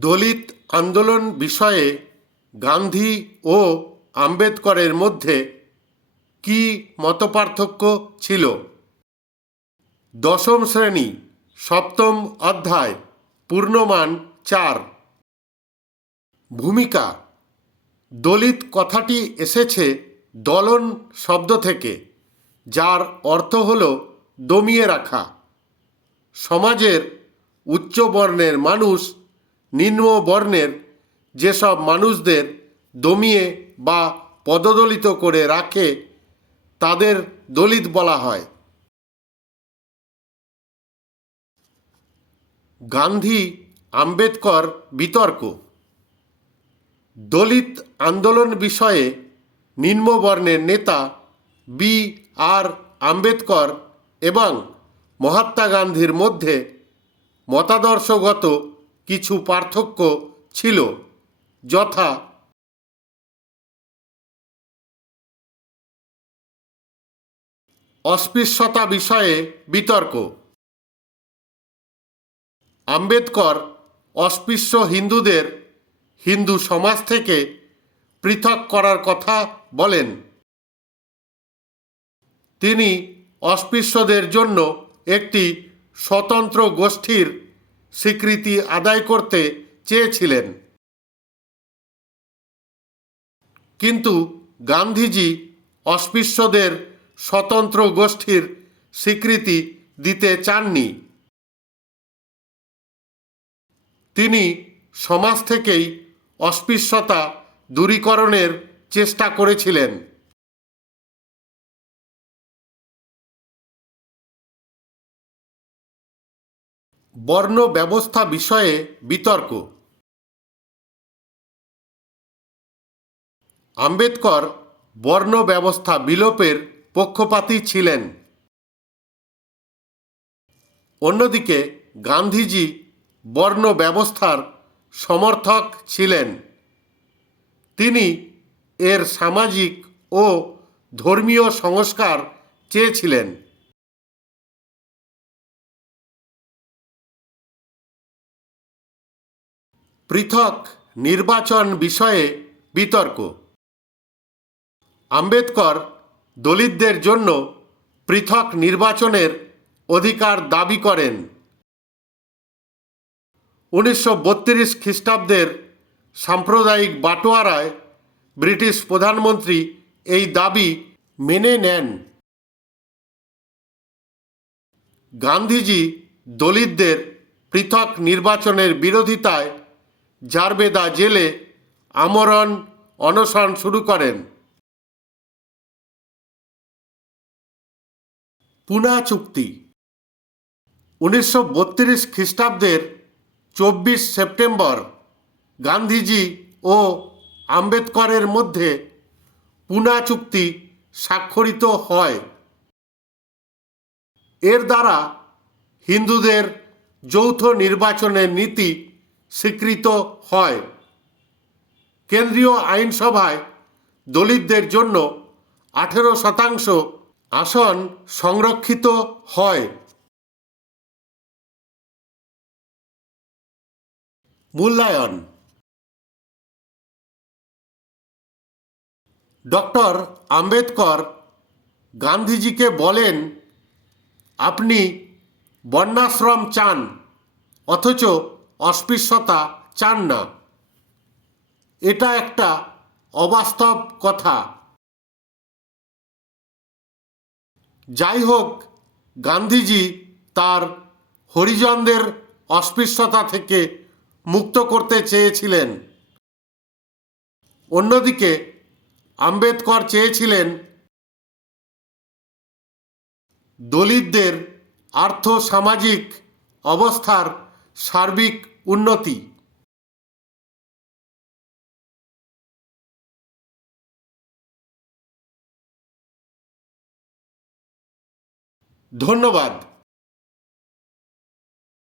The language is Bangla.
দলিত আন্দোলন বিষয়ে গান্ধী ও আম্বেদকরের মধ্যে কি মতপার্থক্য ছিল? দশম শ্রেণি, সপ্তম অধ্যায়, পূর্ণমান চার। ভূমিকা, দলিত কথাটি এসেছে দলন শব্দ থেকে, যার অর্থ হল দমিয়ে রাখা। সমাজের উচ্চ বর্ণের মানুষ নিম্ন বর্ণের যেসব মানুষদের দমিয়ে বা পদদলিত করে রাখে, তাদের দলিত বলা হয়। গান্ধী আম্বেদকর বিতর্ক। দলিত আন্দোলন বিষয়ে নিম্নবর্ণের নেতা বি আর আম্বেদকর এবং মহাত্মা গান্ধীর মধ্যে মতাদর্শগত কিছু পার্থক্য ছিল। যথা অস্পৃশ্যতা বিষয়ে বিতর্ক। আম্বেদকর অস্পৃশ্য হিন্দুদের হিন্দু সমাজ থেকে পৃথক করার কথা বলেন। তিনি অস্পৃশ্যদের জন্য একটি স্বতন্ত্র গোষ্ঠীর স্বীকৃতি আদায় করতে চেয়েছিলেন। কিন্তু গান্ধীজি অস্পৃশ্যদের স্বতন্ত্র গোষ্ঠীর স্বীকৃতি দিতে চাননি। তিনি সমাজ থেকেই অস্পৃশ্যতা দূরীকরণের চেষ্টা করেছিলেন। বর্ণ ব্যবস্থা বিষয়ে বিতর্ক। আম্বেদকর বর্ণ ব্যবস্থা বিলোপের পক্ষপাতী ছিলেন। অন্যদিকে গান্ধীজি বর্ণ ব্যবস্থার সমর্থক ছিলেন। তিনি এর সামাজিক ও ধর্মীয় সংস্কার চেয়েছিলেন। পৃথক নির্বাচন বিষয়ে বিতর্ক। আম্বেদকর দলিতদের জন্য পৃথক নির্বাচনের অধিকার দাবি করেন। উনিশশো বত্রিশ খ্রিস্টাব্দের সাম্প্রদায়িক বাটোয়ারায় ব্রিটিশ প্রধানমন্ত্রী এই দাবি মেনে নেন। গান্ধীজি দলিতদের পৃথক নির্বাচনের বিরোধিতায় জারবেদা জেলে আমরণ অনশন শুরু করেন। পুনা চুক্তি। উনিশশো বত্রিশ খ্রিস্টাব্দের চব্বিশ সেপ্টেম্বর গান্ধীজি ও আম্বেদকরের মধ্যে পুনা চুক্তি স্বাক্ষরিত হয়। এর দ্বারা হিন্দুদের যৌথ নির্বাচনের নীতি স্বীকৃত হয়। কেন্দ্রীয় আইনসভায় দলিতদের জন্য আঠেরো শতাংশ আসন সংরক্ষিত হয়। মূল্যায়ন। ডক্টর আম্বেদকর গান্ধীজিকে বলেন, আপনি বন্যাশ্রম চান, অথচ অস্পৃশ্যতা চান না। এটা একটা অবাস্তব কথা। যাই হোক, গান্ধীজি তার হরিজনদের অস্পৃশ্যতা থেকে মুক্ত করতে চেয়েছিলেন। অন্যদিকে, আম্বেদকর চেয়েছিলেন দলিতদের আর্থ সামাজিক অবস্থার সার্বিক উন্নতি। ধন্যবাদ।